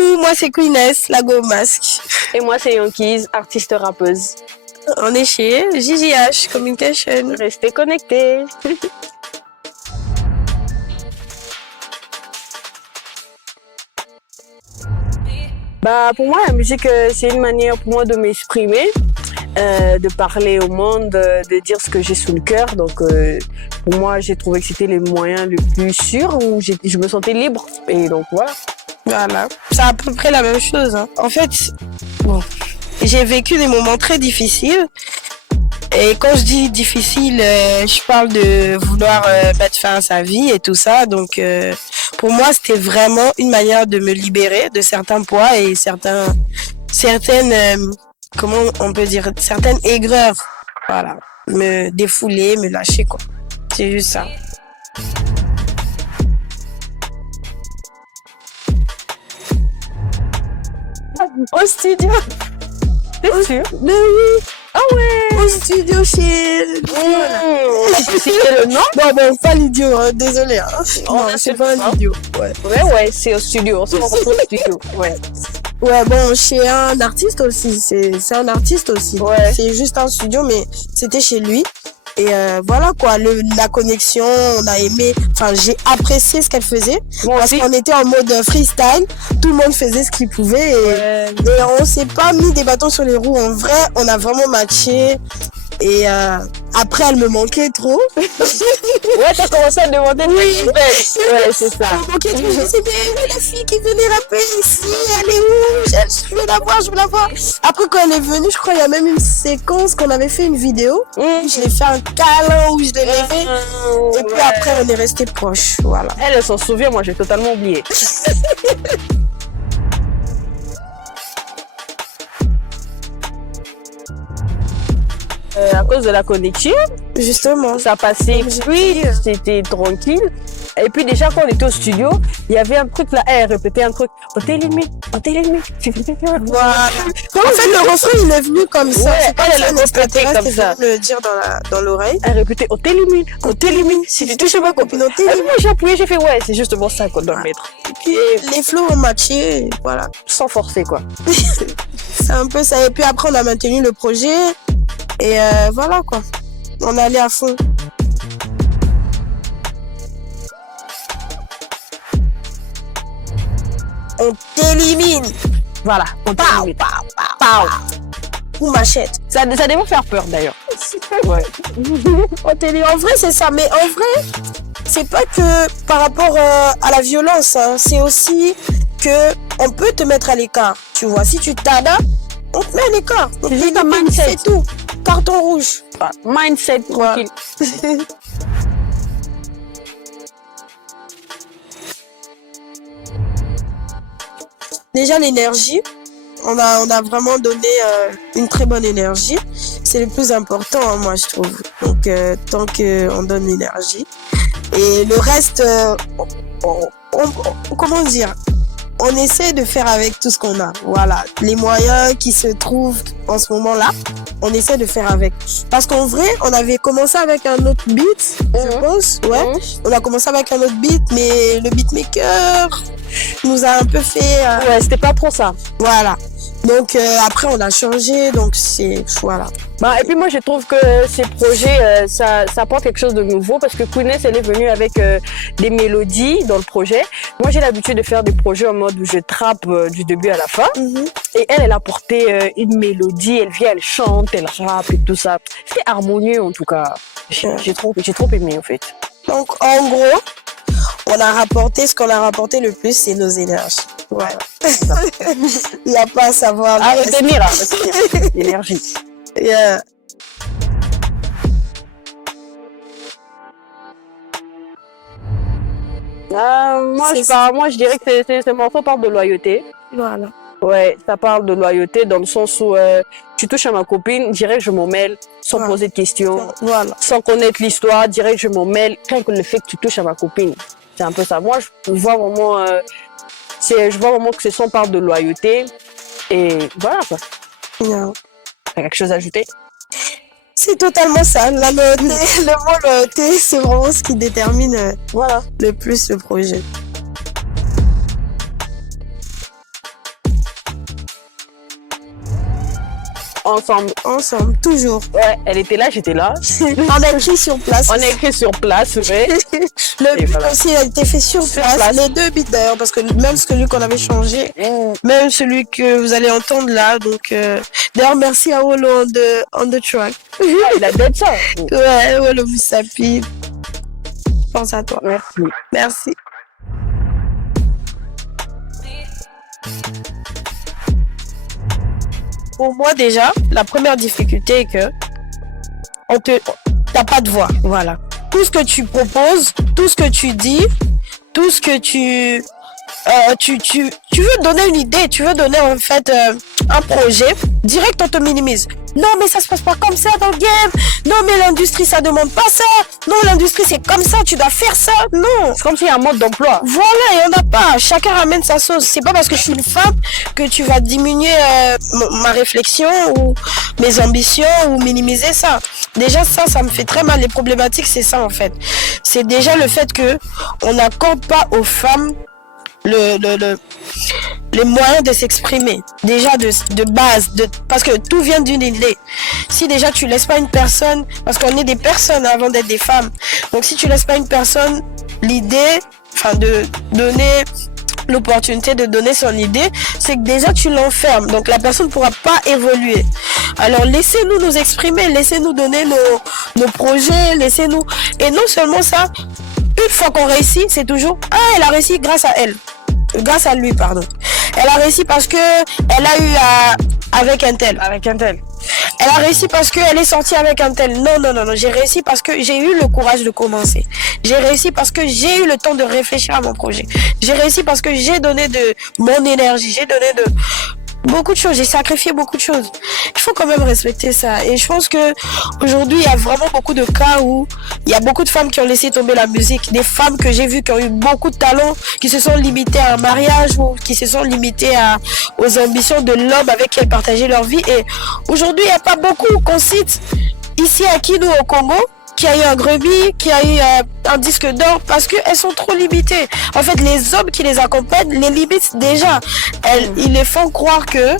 coup, moi c'est Queeness, la Go Mask. Et moi, c'est Yankees, artiste rappeuse. On est chez JJH Communication. Restez connectés. Bah, pour moi, la musique, c'est une manière pour moi de m'exprimer, de parler au monde, de dire ce que j'ai sous le cœur. Donc, pour moi, j'ai trouvé que c'était les moyens les plus sûrs où je me sentais libre. Et donc, voilà. Voilà, c'est à peu près la même chose. Hein. En fait, bon, j'ai vécu des moments très difficiles. Et quand je dis difficile, je parle de vouloir mettre fin à sa vie et tout ça. Donc, pour moi, c'était vraiment une manière de me libérer de certains poids et certaines, comment on peut dire, certaines aigreurs. Voilà, me défouler, me lâcher, quoi. C'est juste ça. Au studio. T'es sûr? Mais oui. Ah ouais. Au studio chez... C'était le nom? Non, bon, pas l'idiot, hein, désolé. Hein. Non, c'est pas un idiot. Ouais. Ouais, c'est au studio. On se rencontre au studio. Ouais. Ouais, bon, chez un artiste aussi. C'est un artiste aussi. Ouais. C'est juste un studio, mais c'était chez lui. Et voilà quoi, la connexion, on a aimé, enfin j'ai apprécié ce qu'elle faisait. Moi parce aussi. qu'on était en mode freestyle, tout le monde faisait ce qu'il pouvait et on s'est pas mis des bâtons sur les roues. En vrai, on a vraiment matché. Et après, elle me manquait trop. Ouais, t'as commencé à demander de Oui. Ouais, c'est ça. Elle me manquait trop. Je disais, mais la fille qui venait rapper ici, elle est où? Je veux la voir, je veux la voir. Après, quand elle est venue, je crois qu'il y a même une séquence qu'on avait fait une vidéo. Je l'ai fait un câlin où je l'ai levé. Et puis après, on est restés proches. Voilà. Elle s'en souvient, moi j'ai totalement oublié. À cause de la connexion, Justement. ça passait fluide, c'était tranquille. Et puis déjà quand on était au studio, il y avait un truc là, elle répétait un truc. On t'élimine. Voilà. En fait, le refrain, il est venu comme ça. Ouais, C'est pas elle a un extraterrestre comme qui ça. vient me le dire dans l'oreille. Elle répétait, on t'élimine. Si tu touches ma copine, on t'élimine. Moi j'ai appuyé, j'ai fait ouais, c'est justement ça qu'on doit mettre. Et puis, les flows ont matché. Voilà. Sans forcer quoi. C'est un peu ça. Et puis après, on a maintenu le projet. Et voilà quoi. On est allé à fond. On t'élimine. Voilà, on t'élimine. Ou machette. Ça devait faire peur d'ailleurs. Ouais. On t'élimine. En vrai, c'est ça. Mais en vrai, c'est pas que par rapport à la violence. Hein. C'est aussi que on peut te mettre à l'écart. Tu vois, si tu t'adaptes, on te met à l'écart. C'est juste un mindset. C'est tout. Carton rouge. Mindset tranquille. Déjà l'énergie, on a vraiment donné une très bonne énergie. C'est le plus important, hein, moi je trouve. Donc tant qu'on donne l'énergie. Et le reste, comment dire, on essaie de faire avec tout ce qu'on a. Voilà, les moyens qui se trouvent en ce moment-là, on essaie de faire avec. Parce qu'en vrai, on avait commencé avec un autre beat, je pense. Ouais. On a commencé avec un autre beat, mais le beatmaker nous a un peu fait... Ouais, c'était pas trop ça. Voilà. Donc après, on a changé, donc c'est... Voilà. Bah, et puis moi, je trouve que ces projets, ça apporte quelque chose de nouveau parce que Queeness, elle est venue avec des mélodies dans le projet. Moi, j'ai l'habitude de faire des projets en mode où je trappe du début à la fin. Et elle a apporté une mélodie, elle vient, elle chante, elle rappe et tout ça. C'était harmonieux en tout cas. J'ai trop aimé en fait. Donc en gros, on a rapporté, ce qu'on a rapporté le plus, c'est nos énergies. Voilà. Il n'y a pas à savoir. À retenir, l'énergie. Yeah. Moi, je dirais que ce morceau parle de loyauté. Voilà. Ouais, ça parle de loyauté dans le sens où tu touches à ma copine, direct je m'en mêle sans poser de questions, sans connaître l'histoire, direct je m'en mêle, rien que le fait que tu touches à ma copine. C'est un peu ça. Moi, je vois vraiment que ce son parle de loyauté et voilà quoi. Yeah. T'as quelque chose à ajouter? C'est totalement ça. Le mot loyauté, c'est vraiment ce qui détermine le plus le projet. Ensemble, toujours. Ouais, elle était là, j'étais là. On a écrit sur place. On a écrit sur place, ouais. Le beat aussi a été fait sur place. Les 2 beats d'ailleurs, parce que même celui qu'on avait changé, même celui que vous allez entendre là. Donc, d'ailleurs, merci à Wolo on the track. Il a d'être ça. Ouais, Wolo Musapi. Pense à toi. Merci. Pour moi déjà, la première difficulté est que t'as pas de voix, voilà. Tout ce que tu proposes, tout ce que tu dis, tout ce que tu veux donner une idée, tu veux donner en fait un projet, direct on te minimise. Non mais ça se passe pas comme ça dans le game. Non mais l'industrie ça demande pas ça. Non l'industrie c'est comme ça, tu dois faire ça. Non. C'est comme s'il y a un mode d'emploi. Voilà, il y en a pas. Chacun ramène sa sauce. C'est pas parce que je suis une femme que tu vas diminuer ma réflexion ou mes ambitions ou minimiser ça. Déjà ça me fait très mal. Les problématiques c'est ça en fait. C'est déjà le fait que on n'accorde pas aux femmes les moyens de s'exprimer déjà de base parce que tout vient d'une idée. Si déjà tu laisses pas une personne, parce qu'on est des personnes avant d'être des femmes, donc si tu laisses pas une personne l'idée, enfin de donner l'opportunité de donner son idée, c'est que déjà tu l'enfermes, donc la personne ne pourra pas évoluer. Alors laissez-nous nous exprimer, laissez-nous donner nos projets, laissez-nous, et non seulement ça, une fois qu'on réussit, c'est toujours elle a réussi grâce à lui, pardon. Elle a réussi parce que elle a eu avec un tel. Elle a réussi parce qu'elle est sortie avec un tel. Non, j'ai réussi parce que j'ai eu le courage de commencer. J'ai réussi parce que j'ai eu le temps de réfléchir à mon projet. J'ai réussi parce que j'ai donné de mon énergie, j'ai donné de beaucoup de choses, j'ai sacrifié beaucoup de choses. Il faut quand même respecter ça. Et je pense que aujourd'hui, il y a vraiment beaucoup de cas où il y a beaucoup de femmes qui ont laissé tomber la musique. Des femmes que j'ai vues qui ont eu beaucoup de talent, qui se sont limitées à un mariage ou qui se sont limitées aux ambitions de l'homme avec qui elles partageaient leur vie. Et aujourd'hui, il n'y a pas beaucoup qu'on cite ici à Kindu au Congo, qui a eu un Grammy, qui a eu un disque d'or, parce qu'elles sont trop limitées. En fait, les hommes qui les accompagnent les limitent déjà. Ils les font croire que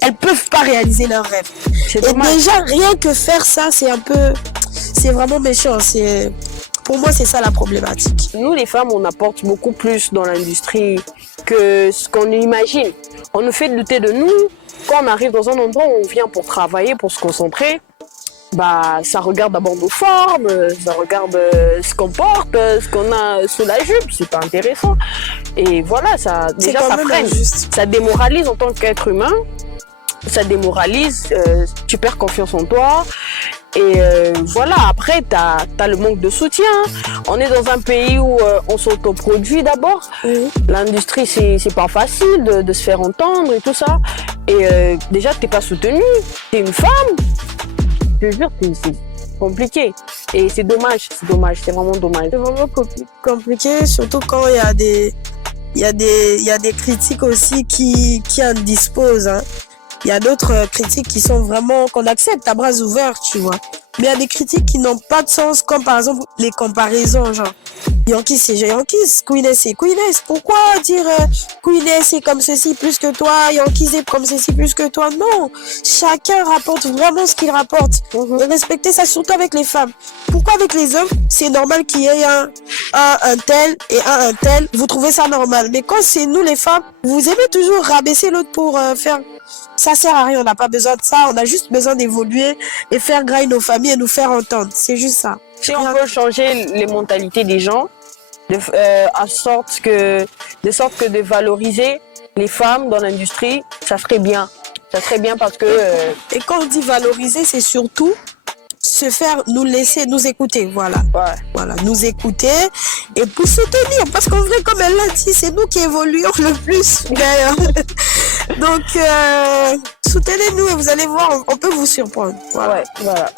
elles peuvent pas réaliser leurs rêves. Et déjà, rien que faire ça, c'est vraiment méchant. Pour moi, c'est ça la problématique. Nous, les femmes, on apporte beaucoup plus dans l'industrie que ce qu'on imagine. On nous fait douter de nous. Quand on arrive dans un endroit où on vient pour travailler, pour se concentrer, ça regarde d'abord nos formes, ça regarde ce qu'on porte, ce qu'on a sous la jupe, c'est pas intéressant. Et voilà, ça freine, ça démoralise en tant qu'être humain, ça démoralise, tu perds confiance en toi. Et voilà, après, t'as le manque de soutien. On est dans un pays où on s'autoproduit d'abord. L'industrie, c'est pas facile de se faire entendre et tout ça. Et déjà, t'es pas soutenu, t'es une femme. Je te jure, c'est compliqué. Et c'est dommage, c'est vraiment dommage. C'est vraiment compliqué, surtout quand il y a des critiques aussi qui en disposent. Hein. Il y a d'autres critiques qui sont vraiment, qu'on accepte à bras ouverts, tu vois. Mais il y a des critiques qui n'ont pas de sens, comme par exemple les comparaisons, genre Yankee c'est Yankee, Queeness c'est Queeness. Pourquoi dire Queeness est comme ceci plus que toi, Yankee est comme ceci plus que toi? Non, chacun rapporte vraiment ce qu'il rapporte. Respectez ça, surtout avec les femmes. Pourquoi avec les hommes, c'est normal qu'il y ait un tel et un tel, vous trouvez ça normal. Mais quand c'est nous les femmes, vous aimez toujours rabaisser l'autre pour faire... Ça sert à rien, on n'a pas besoin de ça, on a juste besoin d'évoluer et faire grailler nos familles et nous faire entendre. C'est juste ça. Si on peut changer les mentalités des gens, de sorte que de valoriser les femmes dans l'industrie, ça serait bien. Ça serait bien parce que... Et quand on dit valoriser, c'est surtout se faire, nous laisser, nous écouter, voilà. Ouais. Voilà, nous écouter et pour soutenir, parce qu'en vrai, comme elle l'a dit, c'est nous qui évoluons le plus. Donc, soutenez-nous et vous allez voir, on peut vous surprendre. Voilà. Ouais, voilà.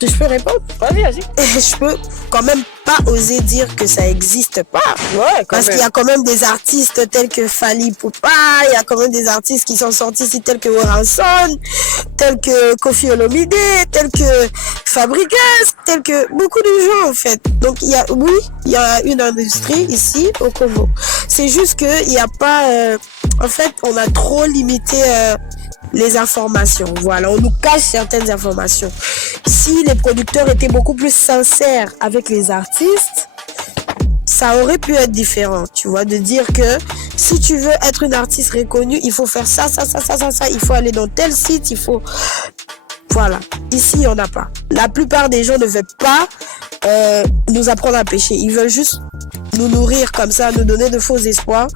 Je peux répondre? Vas-y. Je peux quand même pas oser dire que ça existe pas. Ouais, parce qu'il y a quand même des artistes tels que Fally Ipupa, il y a quand même des artistes qui sont sortis ici tels que Orelsan, tels que Koffi Olomide, tels que fabricants, tels que beaucoup de gens en fait. Donc il y a une industrie ici au Congo. C'est juste que il y a pas, en fait, on a trop limité les informations. Voilà, on nous cache certaines informations. Si les producteurs étaient beaucoup plus sincères avec les artistes, ça aurait pu être différent, tu vois, de dire que si tu veux être une artiste reconnue, il faut faire ça, il faut aller dans tel site, il faut... Voilà. Ici, il n'y en a pas. La plupart des gens ne veulent pas nous apprendre à pêcher. Ils veulent juste nous nourrir comme ça, nous donner de faux espoirs.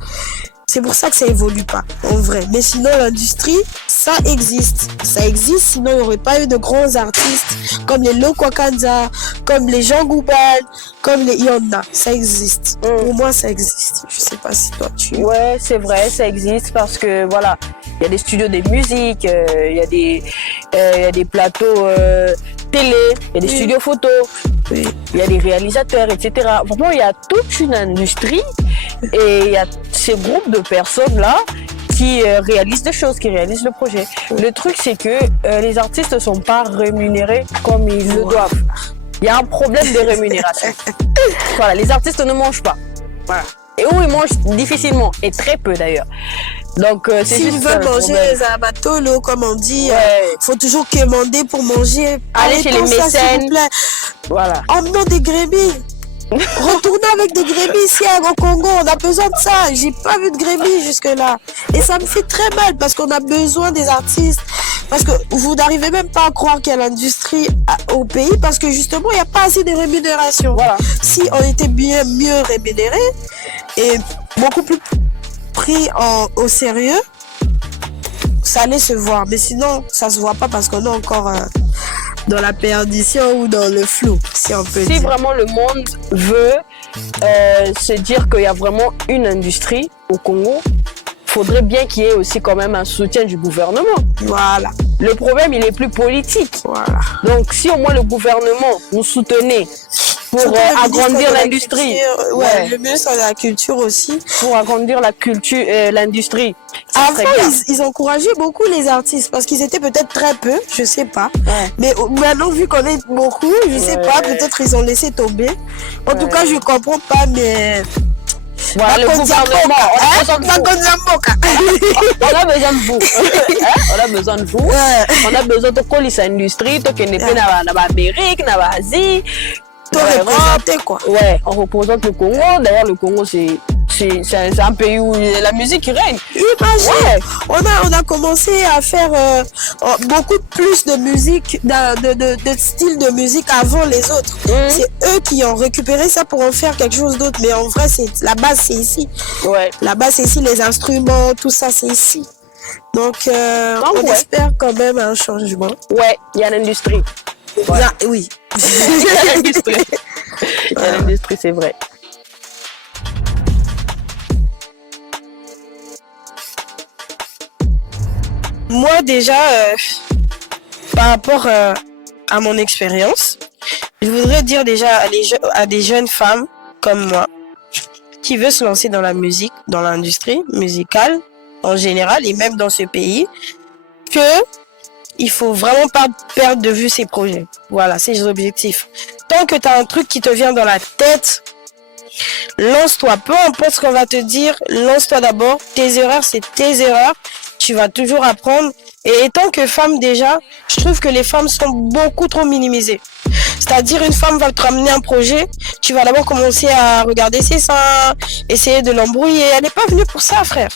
C'est pour ça que ça évolue pas, en vrai. Mais sinon, l'industrie, ça existe. Ça existe, sinon il n'y aurait pas eu de grands artistes comme les Loko Kanza, comme les Jean Goubal, comme les Yonna. Ça existe. Pour moi, ça existe. Je sais pas si toi, tu... Ouais, c'est vrai, ça existe parce que, voilà, il y a des studios de musique, il y a des plateaux télé, il y a des studios photo, il y a des réalisateurs, etc. Vraiment, il y a toute une industrie et il y a ces groupes de personnes-là qui réalisent des choses, qui réalisent le projet. Le truc, c'est que les artistes ne sont pas rémunérés comme ils le doivent. Il y a un problème de rémunération. Voilà, les artistes ne mangent pas. Voilà. Et où ils mangent difficilement, et très peu d'ailleurs. Donc, c'est s'ils juste veulent manger les abatolo, comme on dit, faut toujours commander pour manger. Allez chez les mécènes. Voilà. Emmenons des grémis. Retournez avec des grémis ici au Congo, on a besoin de ça. J'ai pas vu de grémis jusque-là. Et ça me fait très mal parce qu'on a besoin des artistes. Parce que vous n'arrivez même pas à croire qu'il y a l'industrie au pays parce que justement, il n'y a pas assez de rémunération. Voilà. Si on était bien mieux rémunérés et beaucoup plus pris au sérieux, ça allait se voir. Mais sinon, ça se voit pas parce qu'on est encore dans la perdition ou dans le flou, si on peut dire. Si vraiment le monde veut se dire qu'il y a vraiment une industrie au Congo, faudrait bien qu'il y ait aussi quand même un soutien du gouvernement. Voilà. Le problème, il est plus politique. Voilà. Donc, si au moins le gouvernement nous soutenait pour agrandir l'industrie. Ouais, le ministre de la Culture aussi. Pour agrandir la culture, l'industrie. Avant, ils encourageaient beaucoup les artistes parce qu'ils étaient peut-être très peu, je sais pas. Ouais. Mais maintenant, vu qu'on est beaucoup, je sais pas, peut-être ils ont laissé tomber. En tout cas, je comprends pas, mais... Voilà, le gouvernement, on a besoin de vous. On a besoin de vous. On a besoin de coller industrie, de qu'on est dans l'Amérique, dans l'Asie. Représenter quoi. Ouais, on représente le Congo. D'ailleurs, le Congo, c'est un pays où la musique règne. Imagine, on a commencé à faire beaucoup plus de musique, de styles de musique avant les autres. C'est eux qui ont récupéré ça pour en faire quelque chose d'autre. Mais en vrai, la base, c'est ici. Ouais. La base, c'est ici, les instruments, tout ça, c'est ici. Donc, on espère quand même un changement. Ouais, il y a l'industrie. Ouais. Oui. Il y a l'industrie. Il y a l'industrie, c'est vrai. Moi, déjà, par rapport à mon expérience, je voudrais dire déjà à des jeunes femmes comme moi qui veulent se lancer dans la musique, dans l'industrie musicale en général et même dans ce pays, que il faut vraiment pas perdre de vue ses projets. Voilà, ses objectifs. Tant que tu as un truc qui te vient dans la tête, lance-toi. Peu importe ce qu'on va te dire, lance-toi d'abord. Tes erreurs, c'est tes erreurs. Tu vas toujours apprendre. Et étant que femme déjà, je trouve que les femmes sont beaucoup trop minimisées. C'est-à-dire, une femme va te ramener un projet, tu vas d'abord commencer à regarder ses seins, essayer de l'embrouiller. Elle n'est pas venue pour ça, frère.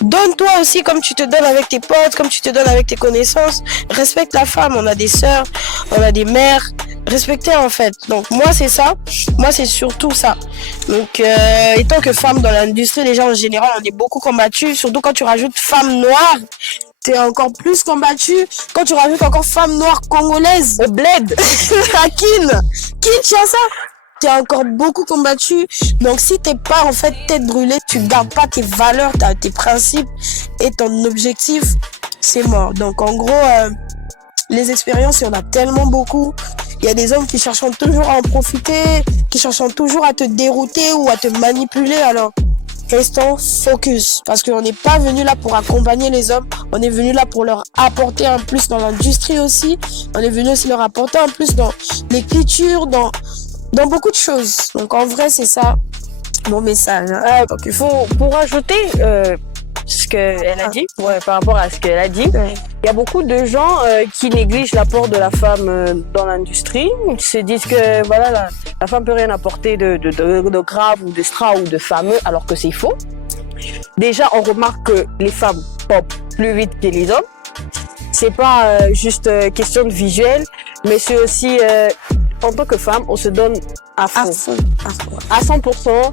Donne-toi aussi comme tu te donnes avec tes potes, comme tu te donnes avec tes connaissances. Respecte la femme, on a des sœurs, on a des mères. Respectez en fait. Donc moi c'est ça, moi c'est surtout ça. Donc étant que femme dans l'industrie, déjà en général on est beaucoup combattu, surtout quand tu rajoutes femme noire. T'es encore plus combattu quand tu rajoutes encore femme noire congolaise. Bled. Kinshasa. T'es encore beaucoup combattu. Donc si t'es pas en fait tête brûlée, tu gardes pas tes valeurs, tes principes et ton objectif, c'est mort. Donc en gros, les expériences, il y en a tellement beaucoup. Il y a des hommes qui cherchent toujours à en profiter, qui cherchent toujours à te dérouter ou à te manipuler. Alors restons focus. Parce qu'on n'est pas venu là pour accompagner les hommes, on est venu là pour leur apporter un plus dans l'industrie aussi. On est venu aussi leur apporter un plus dans l'écriture, dans beaucoup de choses. Donc en vrai, c'est ça mon message. Donc il faut, pour ajouter ce qu'elle a dit, par rapport à ce qu'elle a dit, il y a beaucoup de gens qui négligent l'apport de la femme dans l'industrie. Ils se disent que voilà, la femme peut rien apporter de grave ou d'extra ou de fameux, alors que c'est faux. Déjà, on remarque que les femmes pop plus vite que les hommes. C'est pas juste question de visuel, mais c'est aussi en tant que femme, on se donne à fond. À 100%.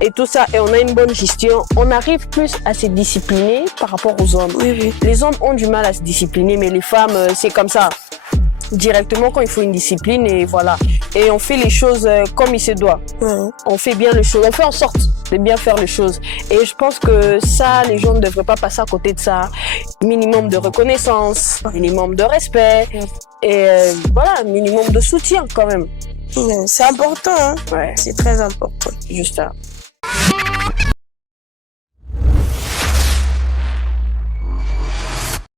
Et tout ça, et on a une bonne gestion, on arrive plus à se discipliner par rapport aux hommes. Oui. Les hommes ont du mal à se discipliner, mais les femmes, c'est comme ça. Directement quand il faut une discipline, et voilà. Et on fait les choses comme il se doit. On fait bien les choses, on fait en sorte de bien faire les choses. Et je pense que ça, les gens ne devraient pas passer à côté de ça. Minimum de reconnaissance, minimum de respect, et voilà, minimum de soutien quand même. C'est important, hein. Ouais. C'est très important. Juste ça.